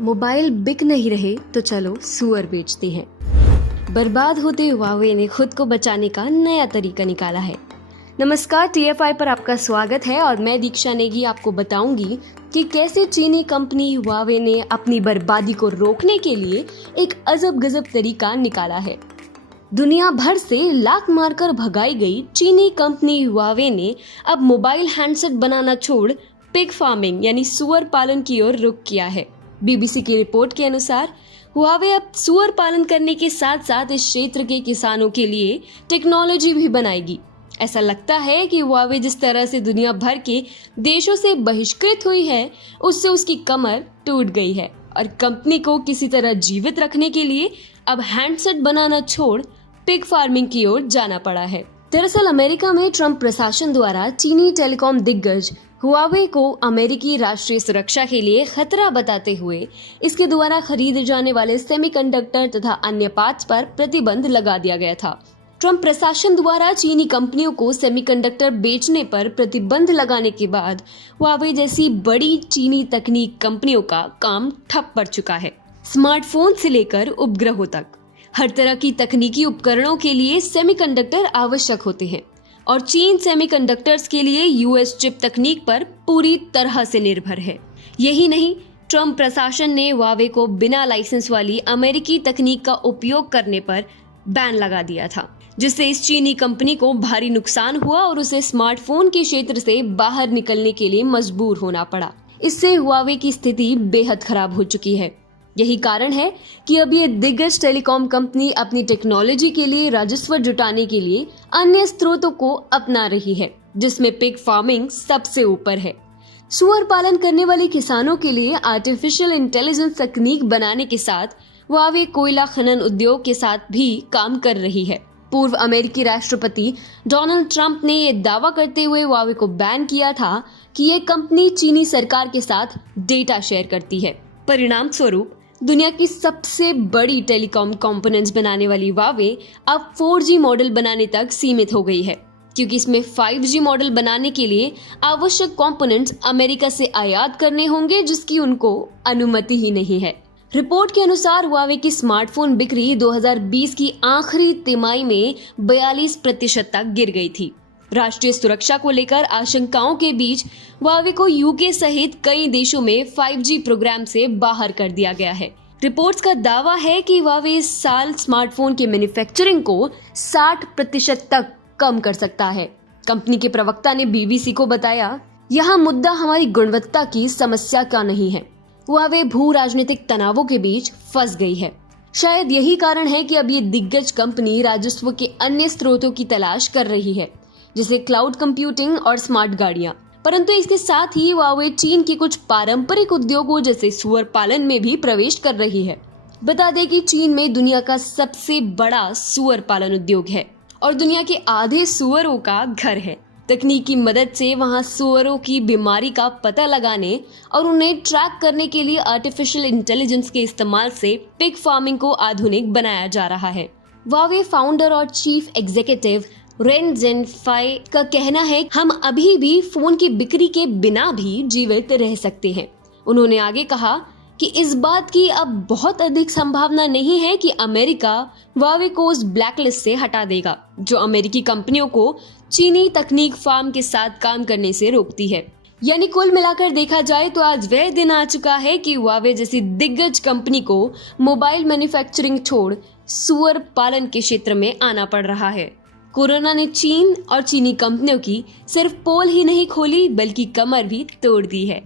Mobile बिक नहीं रहे तो चलो सुअर बेचते हैं। बर्बाद होते हुआवे ने खुद को बचाने का नया तरीका निकाला है। नमस्कार, TFI पर आपका स्वागत है और मैं दीक्षा नेगी आपको बताऊंगी कि कैसे चीनी कंपनी हुआवे ने अपनी बर्बादी को रोकने के लिए एक अजब गजब तरीका निकाला है। दुनिया भर से लात मारकर भगाई गई चीनी कंपनी हुआवे ने अब मोबाइल हैंडसेट बनाना छोड़ पिग फार्मिंग यानी सुअर पालन की ओर रुख किया है। BBC की रिपोर्ट के अनुसार हुआवे अब सुअर पालन करने के साथ साथ इस क्षेत्र के किसानों के लिए टेक्नोलॉजी भी बनाएगी। ऐसा लगता है कि हुआवे जिस तरह से दुनिया भर के देशों से बहिष्कृत हुई है, उससे उसकी कमर टूट गई है और कंपनी को किसी तरह जीवित रखने के लिए अब हैंडसेट बनाना छोड़ पिग फार्मिंग की ओर जाना पड़ा है। दरअसल अमेरिका में ट्रंप प्रशासन द्वारा चीनी टेलीकॉम दिग्गज हुआवे को अमेरिकी राष्ट्रीय सुरक्षा के लिए खतरा बताते हुए इसके द्वारा खरीदे जाने वाले सेमीकंडक्टर तथा अन्य पार्ट्स पर प्रतिबंध लगा दिया गया था। ट्रंप प्रशासन द्वारा चीनी कंपनियों को सेमीकंडक्टर बेचने पर प्रतिबंध लगाने के बाद हुआवे जैसी बड़ी चीनी तकनीक कंपनियों का काम ठप पड़ चुका है। स्मार्टफोन से लेकर उपग्रहों तक हर तरह की तकनीकी उपकरणों के लिए सेमीकंडक्टर आवश्यक होते हैं और चीन सेमीकंडक्टर्स के लिए US चिप तकनीक पर पूरी तरह से निर्भर है। यही नहीं, ट्रंप प्रशासन ने हुआवे को बिना लाइसेंस वाली अमेरिकी तकनीक का उपयोग करने पर बैन लगा दिया था, जिससे इस चीनी कंपनी को भारी नुकसान हुआ और उसे स्मार्टफोन के क्षेत्र से बाहर निकलने के लिए मजबूर होना पड़ा। इससे हुआवे की स्थिति बेहद खराब हो चुकी है। यही कारण है कि अब ये दिग्गज टेलीकॉम कंपनी अपनी टेक्नोलॉजी के लिए राजस्व जुटाने के लिए अन्य स्रोतों को अपना रही है, जिसमें पिग फार्मिंग सबसे ऊपर है। सुअर पालन करने वाले किसानों के लिए आर्टिफिशियल इंटेलिजेंस तकनीक बनाने के साथ हुआवे कोयला खनन उद्योग के साथ भी काम कर रही है। पूर्व अमेरिकी राष्ट्रपति डोनाल्ड ट्रंप ने यह दावा करते हुए हुआवे को बैन किया था कि ये कंपनी चीनी सरकार के साथ डेटा शेयर करती है। परिणाम स्वरूप दुनिया की सबसे बड़ी टेलीकॉम कंपोनेंट्स बनाने वाली हुआवे अब 4G मॉडल बनाने तक सीमित हो गई है, क्योंकि इसमें 5G मॉडल बनाने के लिए आवश्यक कंपोनेंट्स अमेरिका से आयात करने होंगे, जिसकी उनको अनुमति ही नहीं है। रिपोर्ट के अनुसार हुआवे की स्मार्टफोन बिक्री 2020 की आखिरी तिमाही में 42% तक गिर गई थी। राष्ट्रीय सुरक्षा को लेकर आशंकाओं के बीच हुआवे को UK सहित कई देशों में 5G प्रोग्राम से बाहर कर दिया गया है। रिपोर्ट्स का दावा है कि हुआवे इस साल स्मार्टफोन के मैन्युफैक्चरिंग को 60% तक कम कर सकता है। कंपनी के प्रवक्ता ने BBC को बताया, यहाँ मुद्दा हमारी गुणवत्ता की समस्या का नहीं है। हुआवे भू राजनीतिक तनावों के बीच फंस गई है। शायद यही कारण है कि अब ये दिग्गज कंपनी राजस्व के अन्य स्रोतों की तलाश कर रही है, जैसे क्लाउड कंप्यूटिंग और स्मार्ट गाड़ियां। परंतु इसके साथ ही हुआवे चीन के कुछ पारंपरिक उद्योगों जैसे सुअर पालन में भी प्रवेश कर रही है। बता दें कि चीन में दुनिया का सबसे बड़ा सुअर पालन उद्योग है और दुनिया के आधे सुअरों का घर है। तकनीक की मदद से वहां सुअरों की बीमारी का पता लगाने और उन्हें ट्रैक करने के लिए आर्टिफिशियल इंटेलिजेंस के इस्तेमाल से पिग फार्मिंग को आधुनिक बनाया जा रहा है। हुआवे फाउंडर और चीफ एग्जीक्यूटिव रेन ज़ेनफाई का कहना है, हम अभी भी फोन की बिक्री के बिना भी जीवित रह सकते हैं। उन्होंने आगे कहा कि इस बात की अब बहुत अधिक संभावना नहीं है कि अमेरिका हुआवे को उस ब्लैकलिस्ट से हटा देगा, जो अमेरिकी कंपनियों को चीनी तकनीक फार्म के साथ काम करने से रोकती है। यानी कुल मिलाकर देखा जाए तो आज वह दिन आ चुका है कि हुआवे जैसी दिग्गज कंपनी को मोबाइल मैन्युफैक्चरिंग छोड़ सुअर पालन के क्षेत्र में आना पड़ रहा है। कोरोना ने चीन और चीनी कंपनियों की सिर्फ पोल ही नहीं खोली, बल्कि कमर भी तोड़ दी है।